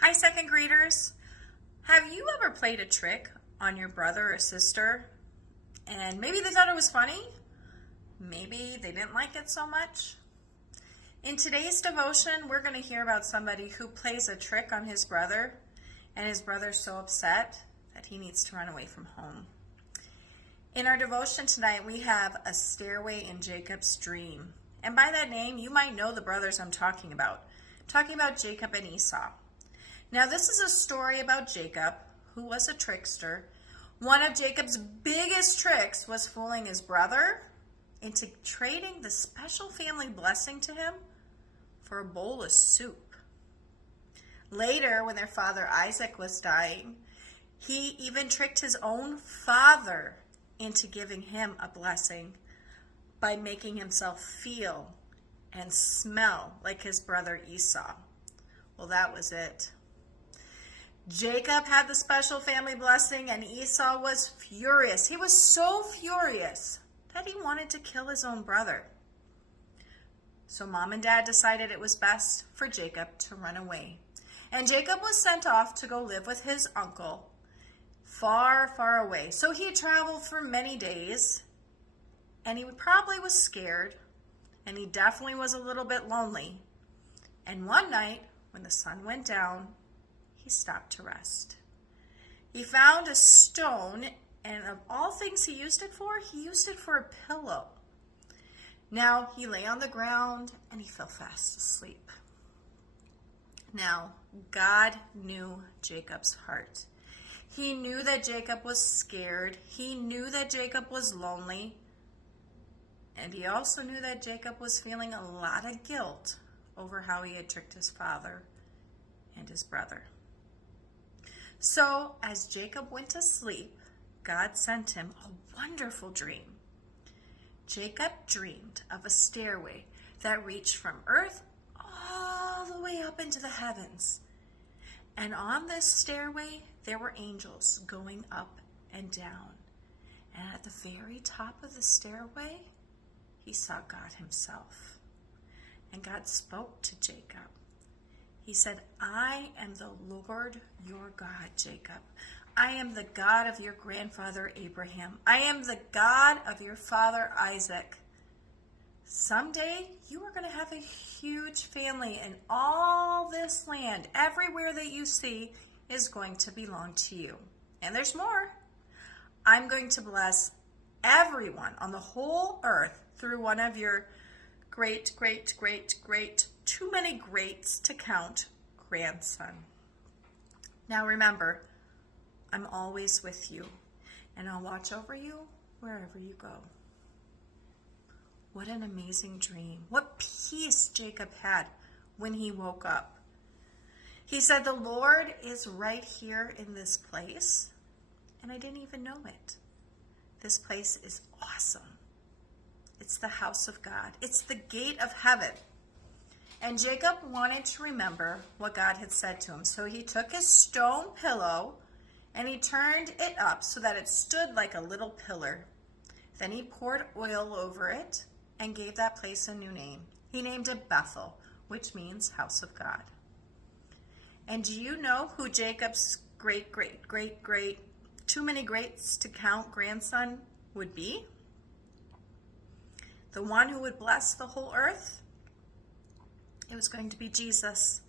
Hi, second graders. Have you ever played a trick on your brother or sister and maybe they thought it was funny? Maybe they didn't like it so much? In today's devotion, we're going to hear about somebody who plays a trick on his brother, and his brother's so upset that he needs to run away from home. In our devotion tonight, we have a stairway in Jacob's dream. And by that name, you might know the brothers I'm talking about Jacob and Esau. Now, this is a story about Jacob, who was a trickster. One of Jacob's biggest tricks was fooling his brother into trading the special family blessing to him for a bowl of soup. Later, when their father Isaac was dying, he even tricked his own father into giving him a blessing by making himself feel and smell like his brother Esau. Well, that was it. Jacob had the special family blessing, and Esau was furious. He was so furious that he wanted to kill his own brother. So Mom and Dad decided it was best for Jacob to run away. And Jacob was sent off to go live with his uncle far, far away. So he traveled for many days, and he probably was scared, and he definitely was a little bit lonely. And one night, when the sun went down, he stopped to rest. He found a stone, and of all things he used it for a pillow. Now he lay on the ground and he fell fast asleep. Now, God knew Jacob's heart. He knew that Jacob was scared. He knew that Jacob was lonely. And he also knew that Jacob was feeling a lot of guilt over how he had tricked his father and his brother. So, as Jacob went to sleep, God sent him a wonderful dream. Jacob dreamed of a stairway that reached from earth all the way up into the heavens. And on this stairway, there were angels going up and down. And at the very top of the stairway, he saw God himself. And God spoke to Jacob. He said, "I am the Lord your God, Jacob. I am the God of your grandfather Abraham. I am the God of your father Isaac. Someday you are going to have a huge family, and all this land, everywhere that you see, is going to belong to you. And there's more. I'm going to bless everyone on the whole earth through one of your great, too many greats to count, grandson. Now remember, I'm always with you, and I'll watch over you wherever you go." What an amazing dream. What peace Jacob had when he woke up. He said, "The Lord is right here in this place, and I didn't even know it. This place is awesome. It's the house of God. It's the gate of heaven." And Jacob wanted to remember what God had said to him. So he took his stone pillow and he turned it up so that it stood like a little pillar. Then he poured oil over it and gave that place a new name. He named it Bethel, which means house of God. And do you know who Jacob's great, too many greats to count grandson would be? The one who would bless the whole earth? It was going to be Jesus.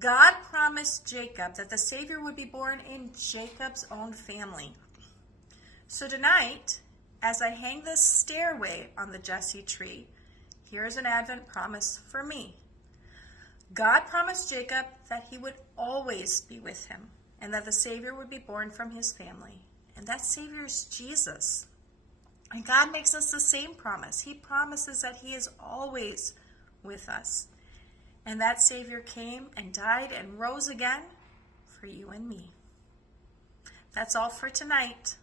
God promised Jacob that the Savior would be born in Jacob's own family. So tonight, as I hang this stairway on the Jesse tree, here's an Advent promise for me. God promised Jacob that he would always be with him and that the Savior would be born from his family. And that Savior is Jesus. And God makes us the same promise. He promises that he is always with us. And that Savior came and died and rose again for you and me. That's all for tonight.